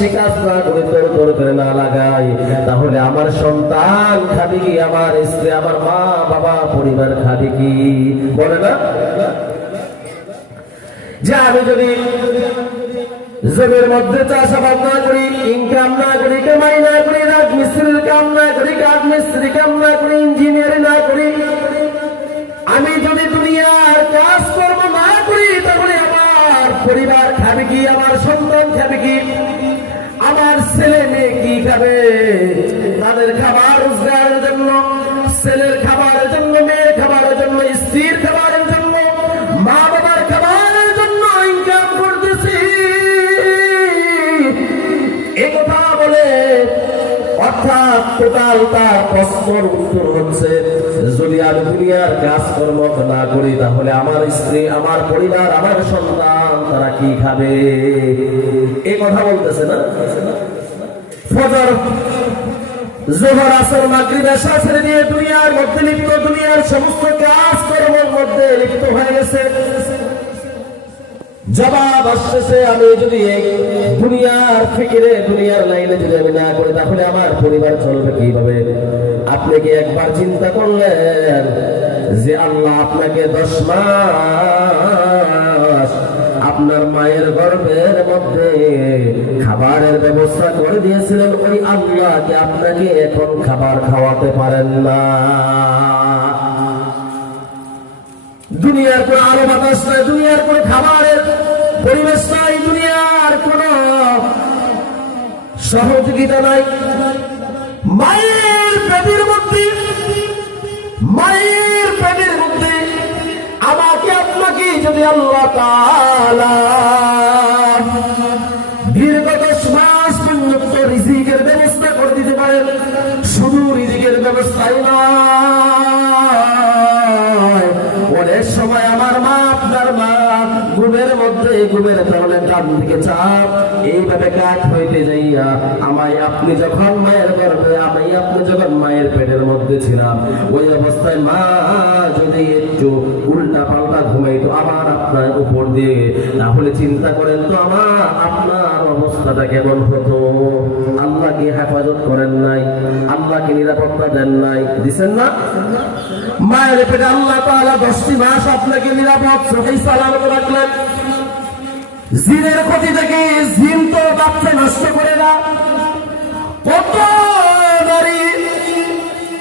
সে কাজ না করে তোর করে না লাগাই, তাহলে আমার সন্তান খাবে কি, আমার স্ত্রী, আমার মা বাবা পরিবার খাবে কি? বলে না যে আমি যদি জমির মধ্যে চাষাবাদ না করি, ইনকাম না করি, কামাই না করি, রাজমিস্ত্রির কাম না করি, কাঠমিস্ত্রি কাম না করি, ইঞ্জিনিয়ারিং না করি, আমি যদি দুনিয়ার কাজ কর্ম না করি, তাহলে আমার পরিবার খাবে কি, আমার সন্তান খাবে কি, আমার ছেলে মেয়ে কি খাবে? তাদের খাবার রোজগারের জন্য, ছেলের খাবারের জন্য, মেয়ের খাবারের জন্য, স্ত্রীর খাবারের জন্য, মা বাবার খাবারের জন্য ইনকাম করতেছি। এই কথা বলে অর্থাৎ টোটাল তার প্রশ্নের উত্তর হচ্ছে, যদি আমি দুনিয়ার কাজকর্ম না করি, তাহলে আমার স্ত্রী, আমার পরিবার, আমার সন্তান তারা কি খাবে? এই কথা বলতেছে না? ফজর, যোহর, আসর, মাগরিব, এশা ছেড়ে দিয়ে দুনিয়ার মধ্যে লিপ্ত, দুনিয়ার সমস্ত কাজকর্মের মধ্যে লিপ্ত হয়ে গেছে। জবাব আসছে, আমি যদি এই দুনিয়ার ফিকিরে, দুনিয়ার লাইনে যদি আমি না করি, তাহলে আমার পরিবার চলবে কিভাবে? আপনি কি একবার চিন্তা করলেন যে আল্লাহ আপনাকে 10 মাস আপনার মায়ের গর্ভের মধ্যে খাবারের ব্যবস্থা করে দিয়েছিলেন? ওই আল্লাহকে আপনাকে এখন খাবার খাওয়াতে পারেন না? দুনিয়ার কোন আলো বাতাস নাই, দুনিয়ার কোন খাবারের পরিবেশ নাই, দুনিয়ার কোন সহযোগিতা নাই। মায়ের পেটের মধ্যে, মায়ের পেটের মধ্যে আমাকে আপনাকে যদি আল্লাহ তাআলা দীর্ঘ 10 মাস পর্যন্ত রিজিকের ব্যবস্থা করে দিতে পারেন, শুধু রিজিকের ব্যবস্থাই নয়, অনেক সময় আমার মা, আপনার মা ঘুমের মধ্যে, ঘুমের কারণে ডান দিকে চাপ, এইভাবে কাজ হইতে যাইয়া আমায় আপনি যখন মায়ের গর্ভে, আমি আপনি যখন মায়ের পেটের মধ্যে ছিলাম, ওই অবস্থায় মা যদি একটু উল্টা পাল্টা ঘুমাইতো আবার আপনার উপর দিয়ে, তাহলে চিন্তা করেন তো আমার আপনার অবস্থাটা কেমন হতো? আল্লাহকে হেফাজত করেন নাই, আল্লাহকে নিরাপত্তা দেন নাই, দিচ্ছেন না? মায়ের পেটে আল্লাহ তাআলা 10টি মাস আপনাকে নিরাপদ সহি সালামত রাখলেন। জিনের ক্ষতি থেকে, জিন তো বাচ্চা নষ্ট করে না।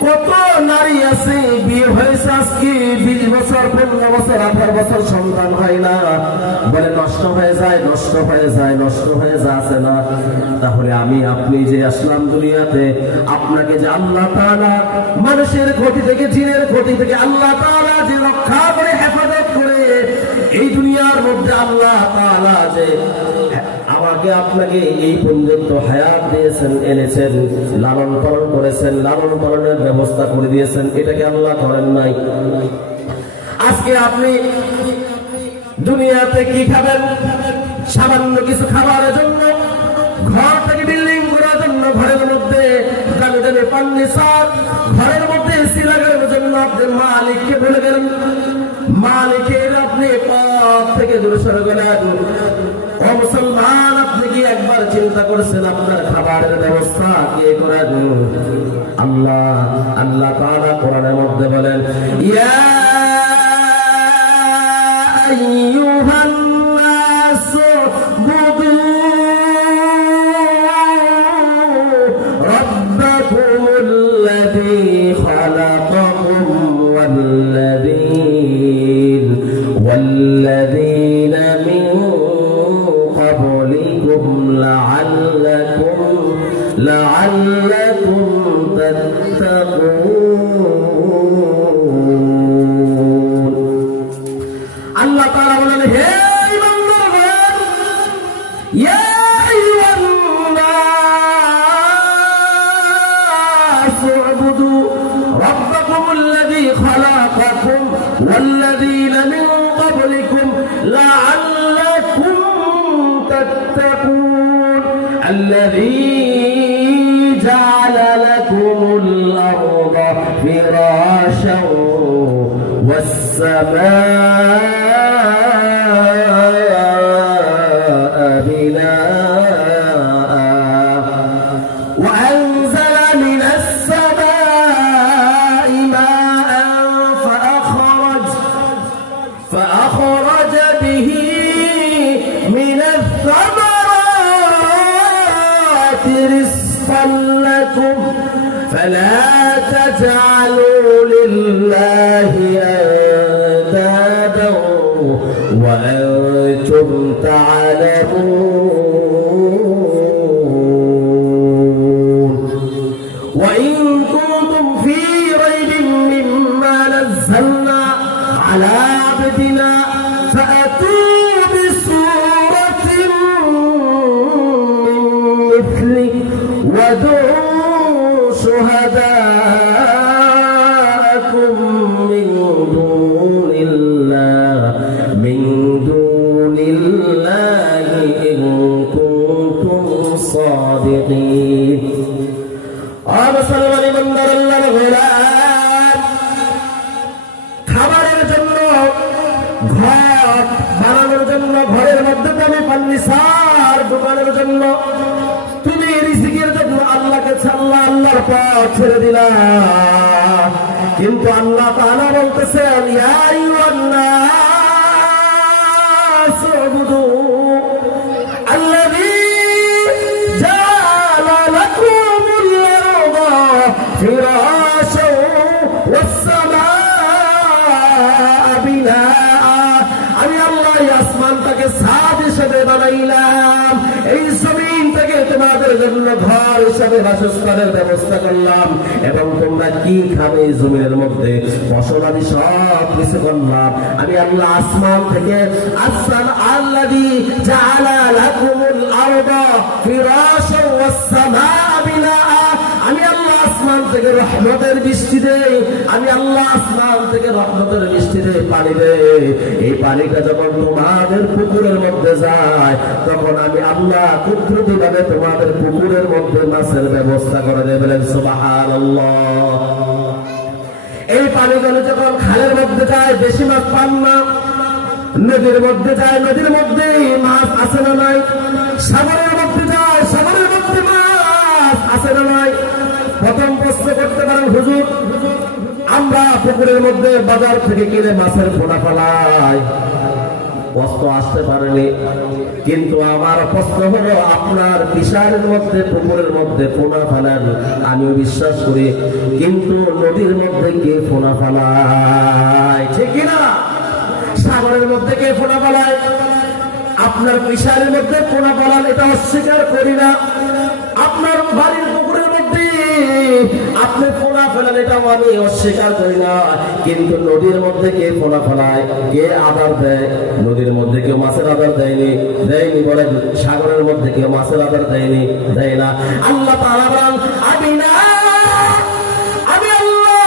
কত নারী আছে বিয়ে হয়েছে আজকে 20 বছর, 15 বছর, 18 বছর, সন্তান হয় না, বলে নষ্ট হয়ে যায়, নষ্ট হয়ে যায়, নষ্ট হয়ে যাচ্ছে না। তাহলে আমি আপনি যে আসলাম দুনিয়াতে, আপনাকে যে আল্লাহ তাআলা মানুষের ক্ষতি থেকে, জিনের ক্ষতি থেকে আল্লাহ তাআলা যে রক্ষা করে, হেফাজত করে, এই দুনিয়ার মধ্যে আল্লাহ তাআলা যে আমাকে আপনাকে এই পর্যন্ত হায়াত দিয়েছেন, এনেছেন, লালন পালন করেছেন, লালন পালনের ব্যবস্থা করে দিয়েছেন, এটাকে আল্লাহ করেন নাই? আজকে আপনি দুনিয়াতে কি খাবেন? সামান্য কিছু খাবারের জন্য, ঘর থেকে বিল্ডিং করার জন্য, ঘরের মধ্যে দামি দামি ফার্নিচার, ঘরের মধ্যে এসি লাগানোর জন্য আপনি মালিককে ভুলে গেলেন, মালিকের আপনি পথ থেকে দূরে সরে গেলেন। ও মুসলমান, আপনি কি একবার চিন্তা করেছেন আপনার খাবারের ব্যবস্থা কে করেন? আল্লাহ। আল্লাহ তাআলা কোরআনের মধ্যে বলেন, ইয়া আইয়ুহান নাসু বুদু রাব্বাকুমুল্লাযী খালাকাকুম ওয়াল্লাযীনা মিন قبلكم لعلكم تتقون। আল্লাহ তাআলা বলেন, হে ঈমানদারগণ, ইয়া আইয়ুহান নাস উবুদু রাব্বাকুমুল্লাযী খালাকাকুম ওয়াল্লাযীনা মিন ক্বাবলিকুম লাআল্লাকুম تتقون الذي جعل لكم الأرض فراشا والسماء بناء رزقا لكم فلا تجعلوا لله أندادا وأنتم تعلمون وإن كنتم في ريب مما نزلنا على عبدنا فأتوا بسورة من مثله وادعوا شهداءكم من دون الله إن كنتم صادقين মুসলমান ইমানদার আল্লাহর গোলাম খাবারের জন্য ঘর বানানোর জন্য ঘরের মধ্যে তুমি ফার্নিচার দোকানের জন্য তুমি রিজিকের জন্য আল্লাহকে ছাড়লা আল্লাহর পথ ছেড়ে দিলা কিন্তু আল্লাহ তাআলা বলতেছেন ইয়া আইয়ুহান নাস উবুদু আল্লাযী জাআলা লাকুমুল আরদা ফিরাশাও ওয়াস সামাআ বিনাআ আমি আল্লাহ এই আসমানটাকে ছাদ হিসেবে বানাইলাম এই জমিনটাকে তোমাদের জন্য ঘর হিসেবে বাসস্থানের ব্যবস্থা করলাম এবং তোমরা কি খাবে এই জমিনের মধ্যে ফসলাদি সব কিছু করলাম আমি আল্লাহ আসমান থেকে আসমান আল্লাযী জাআলা লাকুমুল আরদা ফিরাশাও ওয়াস সামাআ বিনাআ আমি আল্লাহ আসমান থেকে রহমতের বৃষ্টি দেই আমি আল্লাহ আসমান থেকে রহমতের বৃষ্টি দেই পানি দেই এই পানিটা যখন তোমাদের পুকুরের মধ্যে যায় তখন আমি আল্লাহ কুদরতিভাবে তোমাদের পুকুরের মধ্যে মাছের ব্যবস্থা করে দেই বলেন সুবহানাল্লাহ এই পানিগুলো যখন খালের মধ্যে যায় বেশি মাছ পান না নদীর মধ্যে যায় নদীর মধ্যে মাছ আছে না নাই সাগরের মধ্যে যায় সাগরের মধ্যে মাছ আছে না নাই প্রথম প্রশ্ন করতে পারেন হুজুর আমরা পুকুরের মধ্যে বাজার থেকে কিনে মাছের পোনা ফেলাই কষ্ট আসতে পারেনি কিন্তু আমার প্রশ্ন হলো আপনার ফিশারির মধ্যে পুকুরের মধ্যে পোনা ফেলান আমিও বিশ্বাস করি কিন্তু নদীর মধ্যে কে পোনা ফেলায় ঠিক কিনা সাগরের মধ্যে কে পোনা ফেলায় আপনার ফিশারির মধ্যে পোনা ফেলান এটা অস্বীকার করি না আপনার বাড়ির পুকুরের মধ্যে আপনি পোনা ফেলান এটা আমি অস্বীকার করি না কিন্তু নদীর মধ্যে কে পোনা ফেলায় কে আদার দেয় নদীর মধ্যে কেউ মাছের আদার দেয়নি বলেন সাগরের মধ্যে কেউ মাছের আদার দেয়নি দেয় না আল্লাহ তাআলা বলেন আমি না আমি আল্লাহ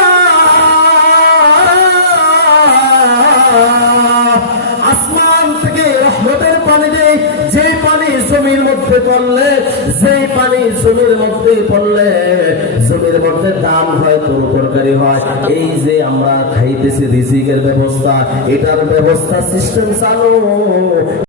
আসমান থেকে রহমতের পানি দেই যে পানি জমির মধ্যে পড়লে যেই পানি জমির মধ্যে পড়লে জমির মধ্যে দাম হয় তরকারি হয় এই যে আমরা খাইতেছি রিজিকের ব্যবস্থা এটার ব্যবস্থা সিস্টেম চালু